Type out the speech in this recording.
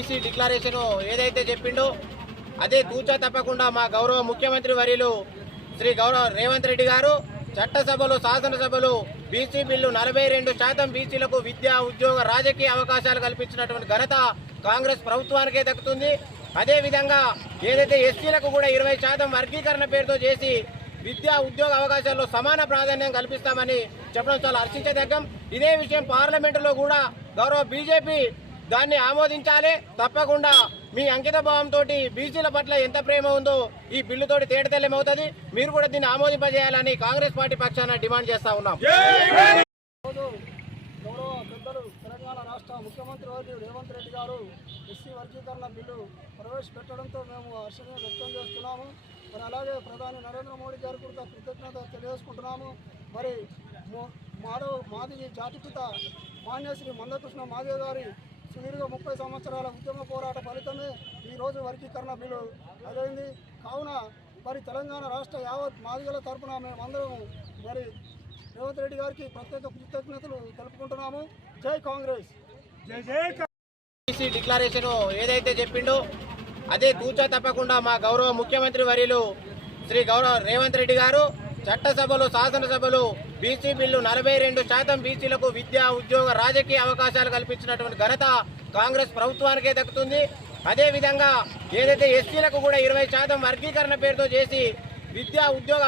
BC declaration ఏదైతే చెప్పిండో అదే తూచా తప్పకుండా మా గౌరవ ముఖ్యమంత్రి వర్యులు శ్రీ గౌరవ రేవంత్ రెడ్డి గారు చట్టసభలు శాసనసభలు బీసీ బిల్లు నలభై రెండు శాతం బీసీలకు విద్యా ఉద్యోగ రాజకీయ అవకాశాలు కల్పించినటువంటి ఘనత కాంగ్రెస్ ప్రభుత్వానికే దక్కుతుంది. అదేవిధంగా ఏదైతే ఎస్సీలకు కూడా ఇరవై శాతం వర్గీకరణ పేరుతో చేసి విద్యా ఉద్యోగ అవకాశాల్లో సమాన ప్రాధాన్యం కల్పిస్తామని చెప్పడం చాలా హర్షించదగ్గం. ఇదే విషయం పార్లమెంటులో కూడా గౌరవ బీజేపీ దాన్ని ఆమోదించాలి. తప్పకుండా మీ అంకిత భావంతో బీసీల పట్ల ఎంత ప్రేమ ఉందో ఈ బిల్లుతోటి తేటతెల్లమవుతుంది. మీరు కూడా దీన్ని ఆమోదింపజేయాలని కాంగ్రెస్ పార్టీ పక్షాన డిమాండ్ చేస్తా ఉన్నాం. గౌరవ పెద్దలు తెలంగాణ రాష్ట్ర ముఖ్యమంత్రి వర్యులు రేవంత్ రెడ్డి గారు ఎస్సీ వర్గీకరణ బిల్లు ప్రవేశపెట్టడంతో మేము హర్షణ వ్యక్తం చేస్తున్నాము. మరి అలాగే ప్రధాని నరేంద్ర మోడీ గారు కూడా కృతజ్ఞత తెలియజేసుకుంటున్నాము. మరి మాధవ్ మాదిగి జాతిపిత మాన్యశ్రీ మందకృష్ణ మాదేవ్ గారి సుదీర్ఘ ముప్పై సంవత్సరాల ఉద్యమ పోరాట ఫలితమే ఈరోజు వర్గీకరణ బిల్లు అదైంది. కావున మరి తెలంగాణ రాష్ట్ర యావత్ మాదిగల తరపున మేమందరం మరి రేవంత్ రెడ్డి గారికి ప్రత్యేక కృతజ్ఞతలు తెలుపుకుంటున్నాము. జై కాంగ్రెస్. బీసీ డిక్లరేషన్ ఏదైతే చెప్పిండో అదే తూచా తప్పకుండా మా గౌరవ ముఖ్యమంత్రి వర్యులు శ్రీ గౌరవ రేవంత్ రెడ్డి గారు చట్టసభలు శాసనసభలు బీసీ బిల్లు నలభై రెండు శాతం బీసీలకు విద్యా ఉద్యోగ రాజకీయ అవకాశాలు కల్పించినటువంటి ఘనత కాంగ్రెస్ ప్రభుత్వానికే దక్కుతుంది. అదేవిధంగా ఏదైతే ఎస్సీలకు కూడా ఇరవై శాతం వర్గీకరణ పేరుతో చేసి విద్యా ఉద్యోగ